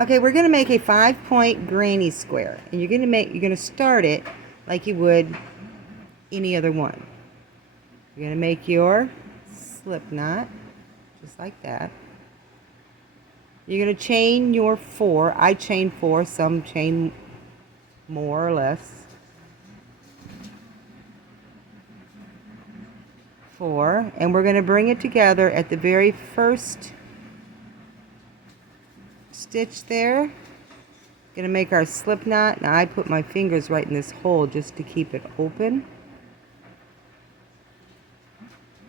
Okay, we're going to make a 5-point granny square, and you're going to start it like you would any other one. You're going to make your slip knot just like that. You're going to chain your 4. I chain 4, some chain more or less. 4, and we're going to bring it together at the very first stitch there. Going to make our slip knot. Now I put my fingers right in this hole just to keep it open.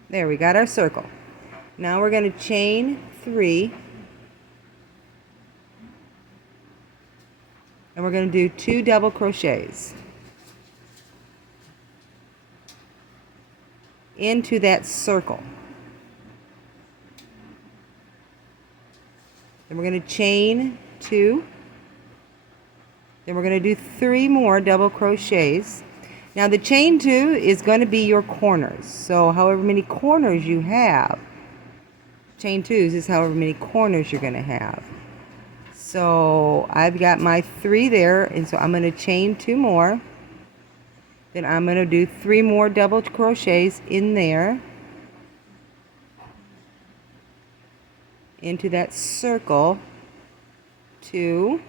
There, we got our circle. Now we're going to chain 3, and we're going to do 2 double crochets into that circle. Then we're going to chain 2. Then we're going to do 3 more double crochets. Now the chain 2 is going to be your corners. So however many corners you have, chain 2s is however many corners you're going to have. So I've got my 3 there, and so I'm going to chain 2 more. Then I'm going to do 3 more double crochets in there into that circle. 2.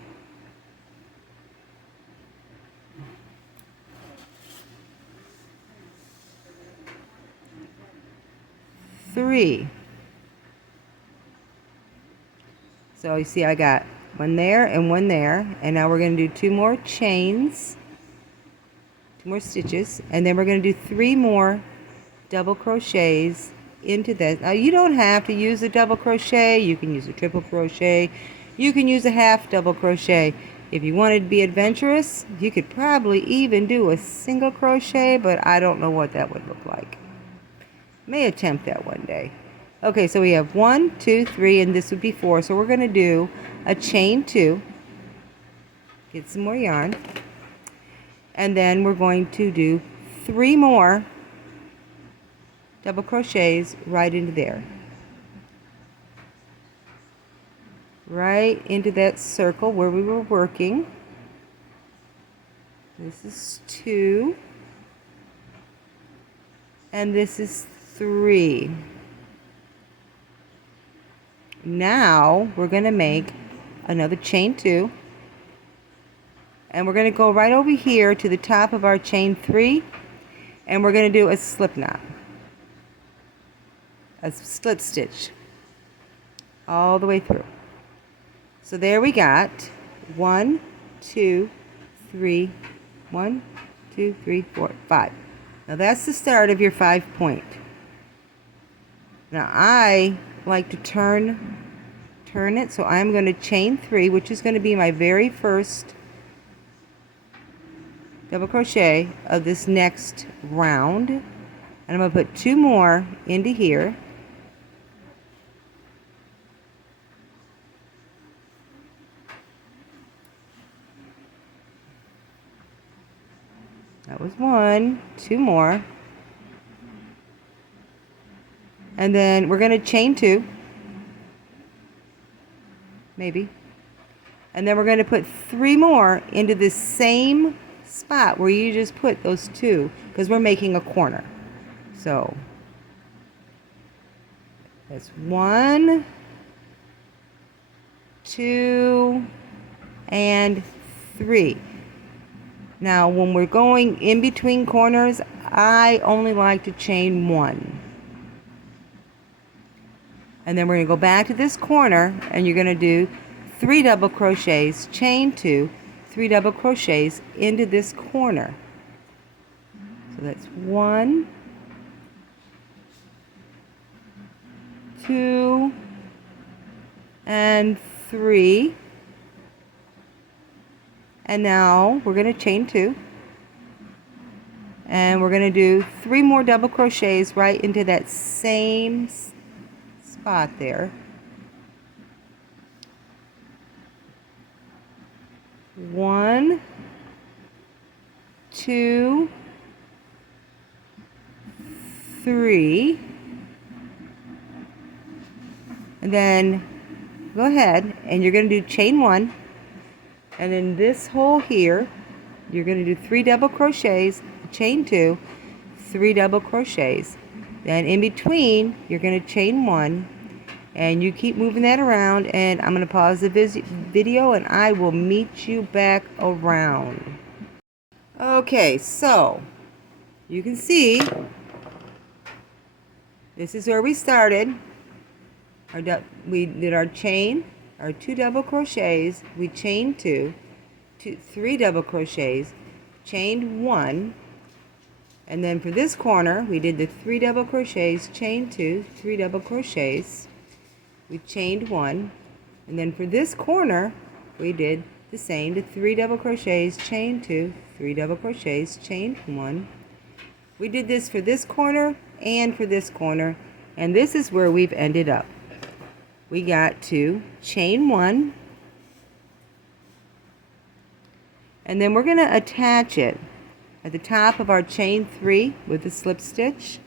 3. So you see I got one there and one there, and now we're going to do 2 more chains, 2 more stitches, and then we're going to do 3 more double crochets into this. Now you don't have to use a double crochet. You can use a triple crochet. You can use a half double crochet. If you wanted to be adventurous, you could probably even do a single crochet, but I don't know what that would look like. May attempt that one day. Okay, so we have 1, 2, 3, and this would be 4. So we're going to do a chain 2. Get some more yarn. And then we're going to do 3 more double crochets right into there. Right into that circle where we were working. This is 2. And this is 3. Now we're going to make another chain 2, and we're going to go right over here to the top of our chain 3, and we're going to do a slip knot, a slip stitch all the way through. So there we got 1, 2, 3, 1, 2, 3, 4, 5. Now that's the start of your 5-point. Now I like to turn it, so I'm going to chain 3, which is going to be my very first double crochet of this next round, and I'm going to put 2 more into here. That was 1, 2 more. And then we're going to chain 2. Maybe. And then we're going to put 3 more into the same spot where you just put those 2, because we're making a corner. So that's 1, 2, and 3. Now when we're going in between corners, I only like to chain 1. And then we're going to go back to this corner, and you're going to do 3 double crochets, chain 2, 3 double crochets into this corner. So that's 1, 2, and 3. And now we're going to chain 2. And we're going to do 3 more double crochets right into that same spot there. 1, 2, 3, and then go ahead and you're going to do chain 1, and in this hole here you're going to do 3 double crochets, chain 2, 3 double crochets. Then in between you're going to chain 1, and you keep moving that around, and I'm going to pause the video and I will meet you back around. Okay, so you can see this is where we started. We did our chain, our 2 double crochets, we chained 2, 3 double crochets, chained 1, and then for this corner we did the 3 double crochets, chained 2, 3 double crochets, we chained 1, and then for this corner we did the same, the 3 double crochets, chained 2, 3 double crochets, chained 1. We did this for this corner and for this corner, and this is where we've ended up. We got to chain 1, and then we're going to attach it at the top of our chain 3 with a slip stitch.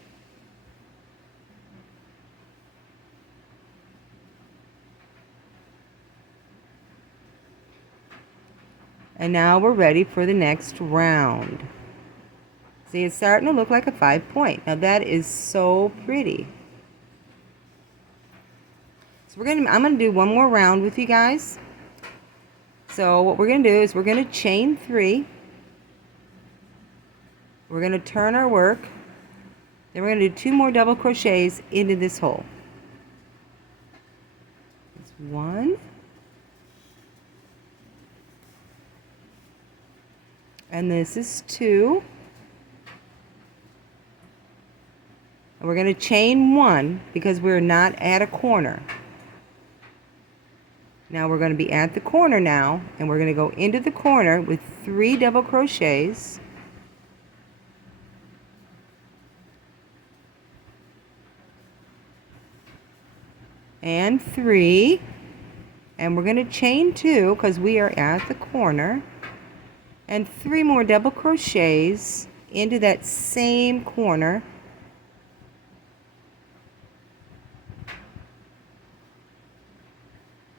And now we're ready for the next round. See, it's starting to look like a 5-point. Now that is so pretty. So I'm gonna do one more round with you guys. So what we're gonna do is we're gonna chain 3. We're gonna turn our work. Then we're gonna do 2 more double crochets into this hole. It's 1. And this is 2. And we're going to chain 1 because we're not at a corner. Now we're going to be at the corner now, and we're going to go into the corner with 3 double crochets. And 3. And we're going to chain 2 because we are at the corner. And 3 more double crochets into that same corner.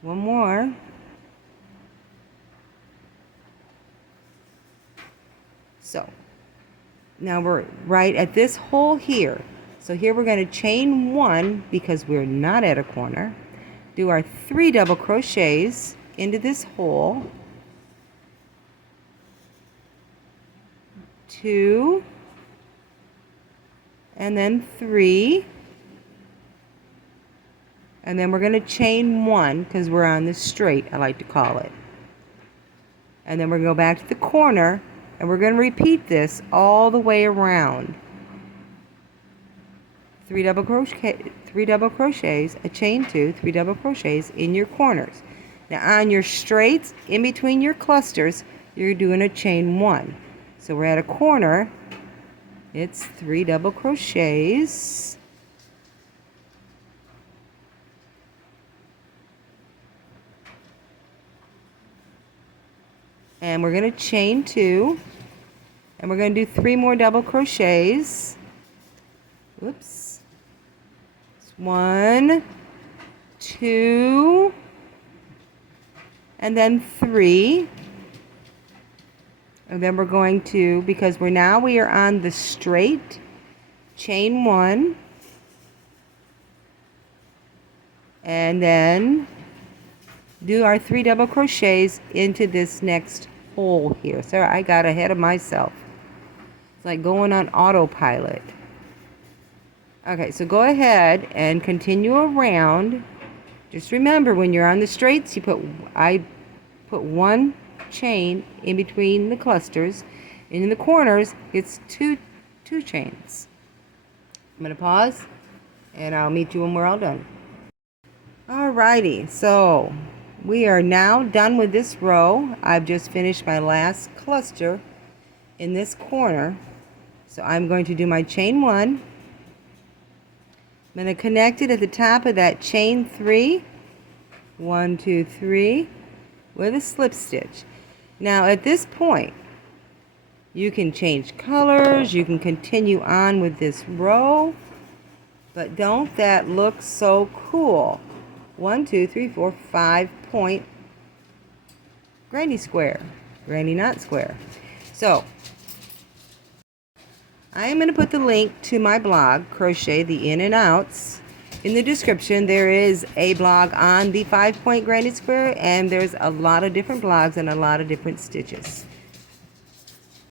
One more. So now we're right at this hole here. So here we're going to chain 1 because we're not at a corner. Do our 3 double crochets into this hole. 2, and then 3, and then we're going to chain 1 because we're on the straight, I like to call it. And then we're going to go back to the corner, and we're going to repeat this all the way around. 3 double crochets, a chain 2, 3 double crochets in your corners. Now on your straights, in between your clusters, you're doing a chain 1. So we're at a corner. It's 3 double crochets. And we're going to chain 2. And we're going to do 3 more double crochets. Whoops. 1, 2, and then 3. And then we're going to, because we are on the straight, chain 1, and then do our 3 double crochets into this next hole here. Sorry, I got ahead of myself. It's like going on autopilot. Okay, so go ahead and continue around. Just remember, when you're on the straights, I put 1 chain in between the clusters, and in the corners it's two chains. I'm going to pause and I'll meet you when we're all done. Alrighty, so we are now done with this row. I've just finished my last cluster in this corner, so I'm going to do my chain 1. I'm going to connect it at the top of that chain 3, 1, 2, 3, with a slip stitch. Now at this point, you can change colors, you can continue on with this row, but don't that look so cool? 1, 2, 3, 4, 5 point granny square, granny knot square. So I am going to put the link to my blog, Crochet the In and Outs, in the description. There is a blog on the 5 point granny square, and there's a lot of different blogs and a lot of different stitches.